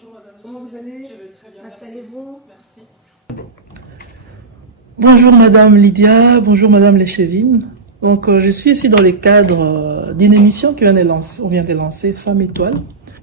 Bonjour madame. Comment vous allez? Je vais très bien. Installez-vous. Merci. Bonjour Madame Lydia, bonjour Madame Léchevine. Donc je suis ici dans le cadre d'une émission on vient de lancer, Femmes Étoiles,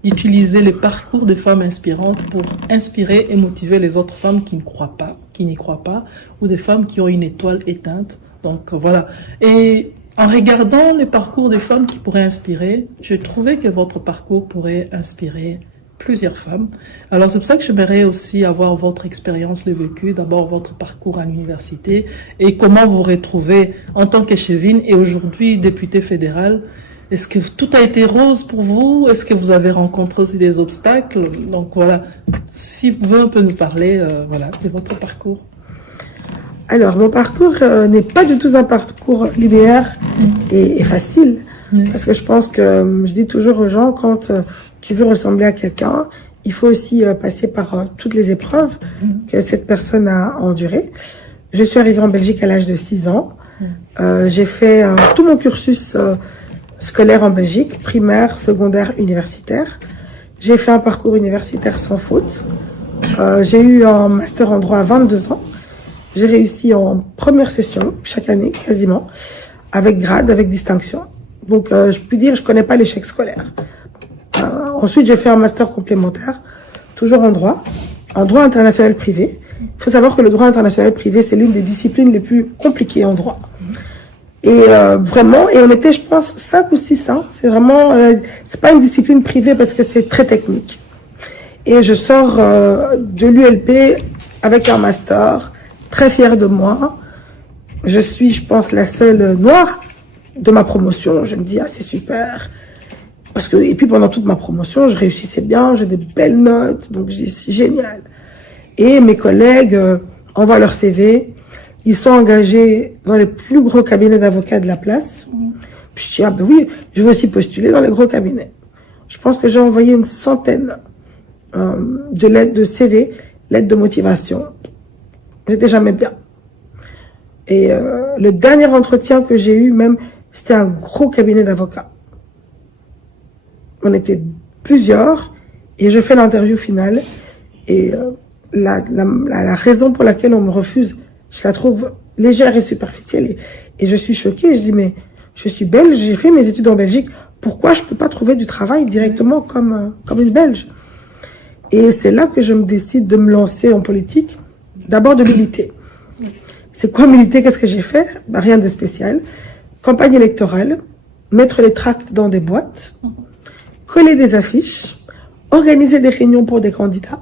d'utiliser les parcours de femmes inspirantes pour inspirer et motiver les autres femmes qui n'y croient pas, ou des femmes qui ont une étoile éteinte. Donc voilà. Et en regardant les parcours des femmes qui pourraient inspirer, je trouvais que votre parcours pourrait inspirer plusieurs femmes. Alors c'est pour ça que j'aimerais aussi avoir votre expérience, le vécu, d'abord votre parcours à l'université et comment vous retrouvez en tant qu'échevine et aujourd'hui députée fédérale. Est-ce que tout a été rose pour vous? Est-ce que vous avez rencontré aussi des obstacles? Donc voilà, si vous pouvez un peu nous parler voilà, de votre parcours. Alors, mon parcours n'est pas du tout un parcours linéaire et facile. Parce que je pense que, je dis toujours aux gens, quand tu veux ressembler à quelqu'un, il faut aussi passer par toutes les épreuves que cette personne a endurées. Je suis arrivée en Belgique à l'âge de 6 ans. J'ai fait tout mon cursus scolaire en Belgique, primaire, secondaire, universitaire. J'ai fait un parcours universitaire sans faute. J'ai eu un master en droit à 22 ans. J'ai réussi en première session, chaque année, quasiment, avec grade, avec distinction. Donc, je peux dire, je connais pas l'échec scolaire. Ensuite, j'ai fait un master complémentaire, toujours en droit international privé. Il faut savoir que le droit international privé, c'est l'une des disciplines les plus compliquées en droit. Et vraiment, et on était, je pense, 5 ou 6, hein. C'est vraiment, c'est pas une discipline privée parce que c'est très technique. Et je sors de l'ULP avec un master, très fière de moi. Je suis, je pense, la seule noire de ma promotion. Je me dis, ah, c'est super. Parce que, et puis pendant toute ma promotion, je réussissais bien, j'ai des belles notes, donc je dis, c'est génial. Et mes collègues envoient leur CV, ils sont engagés dans les plus gros cabinets d'avocats de la place. Puis je dis, ah ben oui, je veux aussi postuler dans les gros cabinets. Je pense que j'ai envoyé une centaine de lettres de CV, lettres de motivation. J'étais jamais bien. Et le dernier entretien que j'ai eu, même, c'était un gros cabinet d'avocats. On était plusieurs et je fais l'interview finale. Et la raison pour laquelle on me refuse, je la trouve légère et superficielle. Et je suis choquée. Je dis, mais je suis belge, j'ai fait mes études en Belgique. Pourquoi je peux pas trouver du travail directement comme une Belge? Et c'est là que je me décide de me lancer en politique. D'abord de militer. C'est quoi militer? Qu'est-ce que j'ai fait? Bah, rien de spécial. Campagne électorale, mettre les tracts dans des boîtes, coller des affiches, organiser des réunions pour des candidats.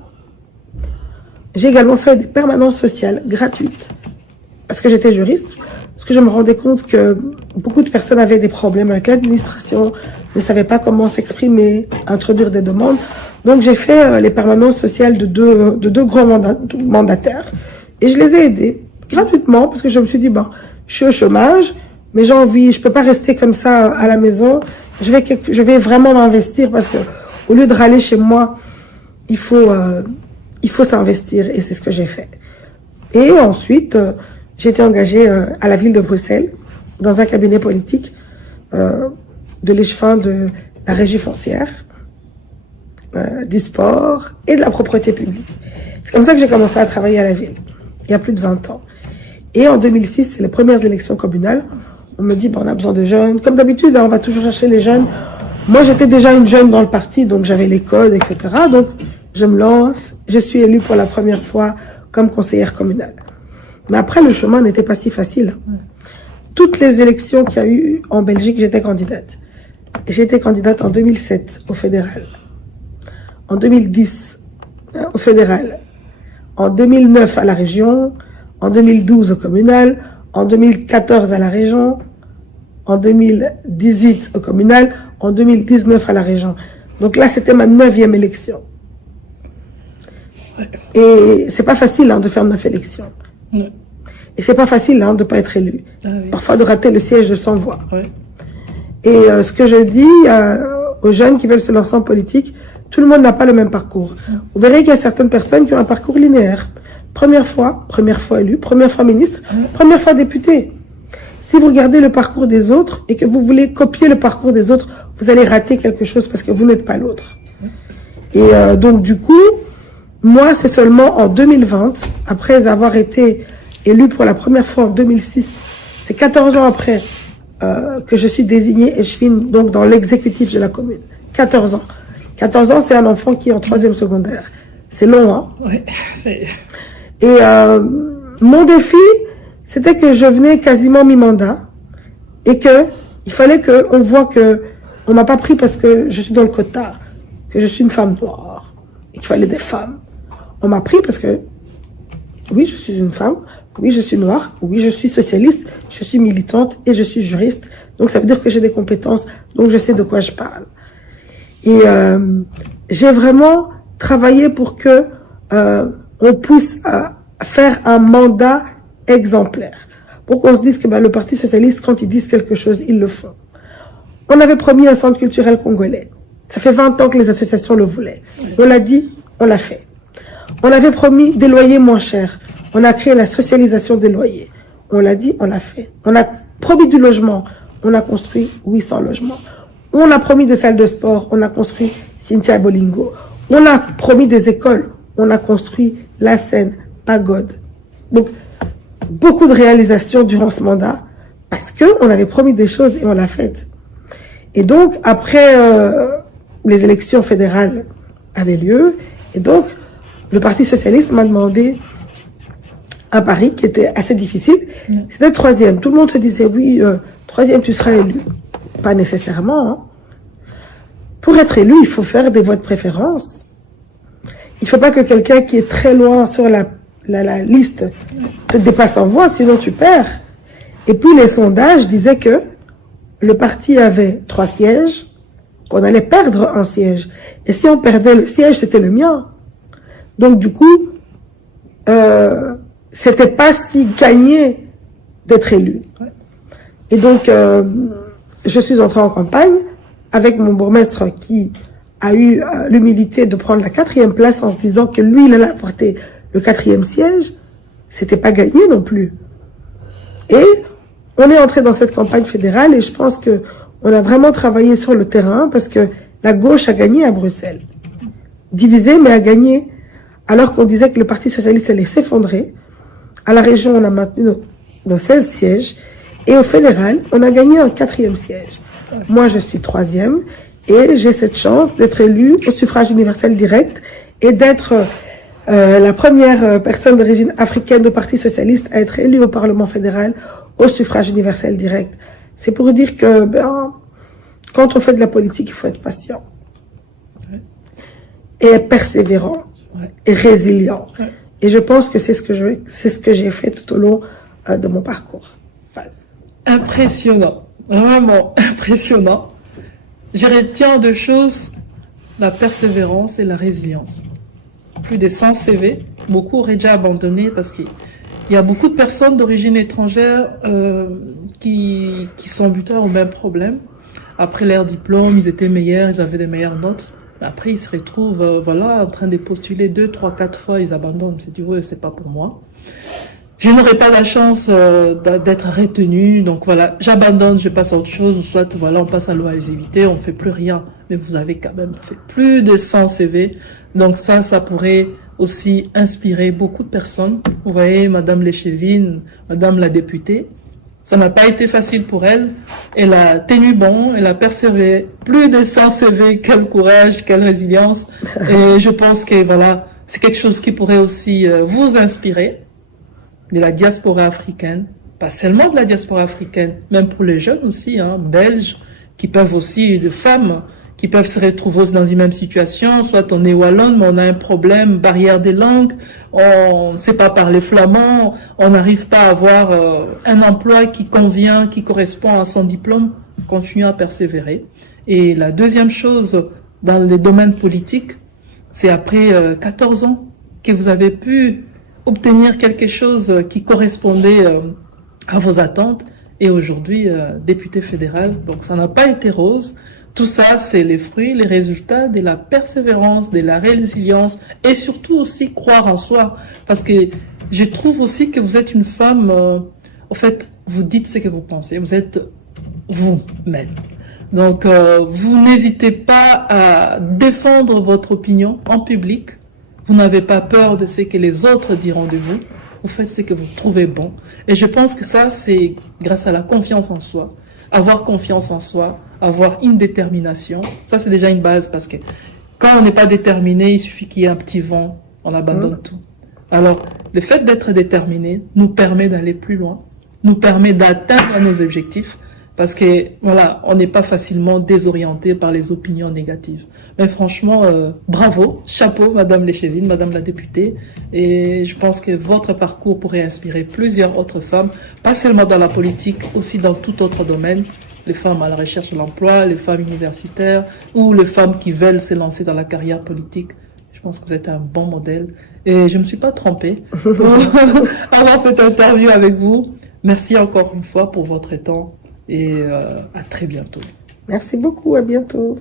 J'ai également fait des permanences sociales gratuites parce que j'étais juriste, parce que je me rendais compte que beaucoup de personnes avaient des problèmes avec l'administration, ne savaient pas comment s'exprimer, introduire des demandes. Donc j'ai fait les permanences sociales de deux grands mandataires et je les ai aidés gratuitement parce que je me suis dit, bon, je suis au chômage, mais j'ai envie, je peux pas rester comme ça à la maison. Je vais vraiment m'investir parce que au lieu de râler chez moi, il faut s'investir et c'est ce que j'ai fait. Et ensuite, j'ai été engagée à la ville de Bruxelles dans un cabinet politique de l'échevin de la régie foncière, du sport et de la propreté publique. C'est comme ça que j'ai commencé à travailler à la ville, il y a plus de 20 ans. Et en 2006, c'est les premières élections communales. On me dit, on a besoin de jeunes. Comme d'habitude, on va toujours chercher les jeunes. Moi, j'étais déjà une jeune dans le parti, donc j'avais les codes, etc. Donc, je me lance. Je suis élue pour la première fois comme conseillère communale. Mais après, le chemin n'était pas si facile. Toutes les élections qu'il y a eu en Belgique, j'étais candidate. J'étais candidate en 2007 au fédéral. En 2010 au fédéral. En 2009 à la région. En 2012 au communal. En 2014 à la région. En 2018 au communal. En 2019 à la région. Donc là, c'était ma 9e élection. Et c'est pas facile de faire 9 élections. Et c'est pas facile de pas être élu. Parfois de rater le siège de 100 voix. Et ce que je dis aux jeunes qui veulent se lancer en politique, tout le monde n'a pas le même parcours. Vous verrez qu'il y a certaines personnes qui ont un parcours linéaire. Première fois élu, première fois ministre, première fois député. Si vous regardez le parcours des autres et que vous voulez copier le parcours des autres, vous allez rater quelque chose parce que vous n'êtes pas l'autre. Et donc, du coup, moi, c'est seulement en 2020, après avoir été élue pour la première fois en 2006, c'est 14 ans après que je suis désignée échevine donc dans l'exécutif de la commune. 14 ans. 14 ans, c'est un enfant qui est en 3e secondaire. C'est long, hein? Oui. Et mon défi, c'était que je venais quasiment mi-mandat et que il fallait qu'on voit que on m'a pas pris parce que je suis dans le quota, que je suis une femme noire et qu'il fallait des femmes. On m'a pris parce que oui, je suis une femme, oui, je suis noire, oui, je suis socialiste, je suis militante et je suis juriste. Donc ça veut dire que j'ai des compétences, donc je sais de quoi je parle. Et j'ai vraiment travaillé pour que on puisse faire un mandat exemplaire. Pour qu'on se dise que le Parti socialiste, quand ils disent quelque chose, ils le font. On avait promis un centre culturel congolais. Ça fait 20 ans que les associations le voulaient. On l'a dit, on l'a fait. On avait promis des loyers moins chers. On a créé la socialisation des loyers. On l'a dit, on l'a fait. On a promis du logement. On a construit 800 logements. On a promis des salles de sport. On a construit Cynthia Bolingo. On a promis des écoles. On a construit la Seine, Pagode. Donc, beaucoup de réalisations durant ce mandat parce qu'on avait promis des choses et on l'a fait. Et donc, après, les élections fédérales avaient lieu. Et donc, le Parti socialiste m'a demandé un pari qui était assez difficile. C'était 3e. Tout le monde se disait, oui, 3e, tu seras élu. Pas nécessairement. Hein. Pour être élu, il faut faire des votes de préférence. Il ne faut pas que quelqu'un qui est très loin sur la liste te dépasse en voix, sinon tu perds. Et puis les sondages disaient que le parti avait 3 sièges, qu'on allait perdre un siège. Et si on perdait le siège, c'était le mien. Donc du coup, c'était pas si gagné d'être élu. Et donc, je suis entrée en campagne avec mon bourgmestre qui a eu l'humilité de prendre la 4e place en se disant que lui, il allait apporter le 4e siège. C'était pas gagné non plus. Et on est entré dans cette campagne fédérale et je pense que on a vraiment travaillé sur le terrain parce que la gauche a gagné à Bruxelles. Divisée, mais a gagné. Alors qu'on disait que le Parti socialiste allait s'effondrer. À la région, on a maintenu nos 16 sièges. Et au fédéral, on a gagné un 4e siège. Moi, je suis 3e. Et j'ai cette chance d'être élue au suffrage universel direct et d'être la première personne d'origine africaine du Parti socialiste à être élue au Parlement fédéral au suffrage universel direct. C'est pour dire que quand on fait de la politique, il faut être patient. Et persévérant. Et résilient. Et je pense que c'est ce que j'ai fait tout au long de mon parcours. Impressionnant. Vraiment impressionnant. Je retiens 2 choses, la persévérance et la résilience. Plus de 100 CV, beaucoup auraient déjà abandonné parce qu'il y a beaucoup de personnes d'origine étrangère qui sont buteurs au même problème. Après leur diplôme, ils étaient meilleurs, ils avaient des meilleures notes. Après, ils se retrouvent voilà, en train de postuler 2, 3, 4 fois, ils abandonnent. Ils se disent, ouais, c'est pas pour moi. Je n'aurai pas la chance d'être retenu, donc voilà, j'abandonne, je passe à autre chose, ou soit voilà, on passe à l'oisiveté, on fait plus rien. Mais vous avez quand même fait plus de 100 CV, donc ça pourrait aussi inspirer beaucoup de personnes. Vous voyez, Madame Léchevine, Madame la députée, ça n'a pas été facile pour elle. Elle a tenu bon, elle a persévéré. Plus de 100 CV, quel courage, quelle résilience. Et je pense que voilà, c'est quelque chose qui pourrait aussi vous inspirer. De la diaspora africaine, pas seulement de la diaspora africaine, même pour les jeunes aussi, hein, belges, qui peuvent aussi, de femmes, qui peuvent se retrouver dans une même situation, soit on est wallonne, mais on a un problème, barrière des langues, on ne sait pas parler flamand, on n'arrive pas à avoir un emploi qui convient, qui correspond à son diplôme, continuez à persévérer. Et la deuxième chose, dans les domaines politiques, c'est après 14 ans que vous avez pu obtenir quelque chose qui correspondait à vos attentes et aujourd'hui député fédéral. Donc ça n'a pas été rose. Tout ça, c'est les fruits, les résultats de la persévérance, de la résilience et surtout aussi croire en soi. Parce que je trouve aussi que vous êtes une femme, en fait, vous dites ce que vous pensez, vous êtes vous-même. Donc, vous n'hésitez pas à défendre votre opinion en public. Vous n'avez pas peur de ce que les autres diront de vous. Vous faites ce que vous trouvez bon. Et je pense que ça, c'est grâce à la confiance en soi. Avoir confiance en soi, avoir une détermination. Ça, c'est déjà une base parce que quand on n'est pas déterminé, il suffit qu'il y ait un petit vent, on abandonne tout. Alors, le fait d'être déterminé nous permet d'aller plus loin, nous permet d'atteindre nos objectifs. Parce que, voilà, on n'est pas facilement désorienté par les opinions négatives. Mais franchement, bravo, chapeau, Madame Léchevine, Madame la députée. Et je pense que votre parcours pourrait inspirer plusieurs autres femmes, pas seulement dans la politique, aussi dans tout autre domaine. Les femmes à la recherche de l'emploi, les femmes universitaires, ou les femmes qui veulent se lancer dans la carrière politique. Je pense que vous êtes un bon modèle. Et je ne me suis pas trompée pour avoir cette interview avec vous. Merci encore une fois pour votre temps. Et à très bientôt. Merci beaucoup, à bientôt.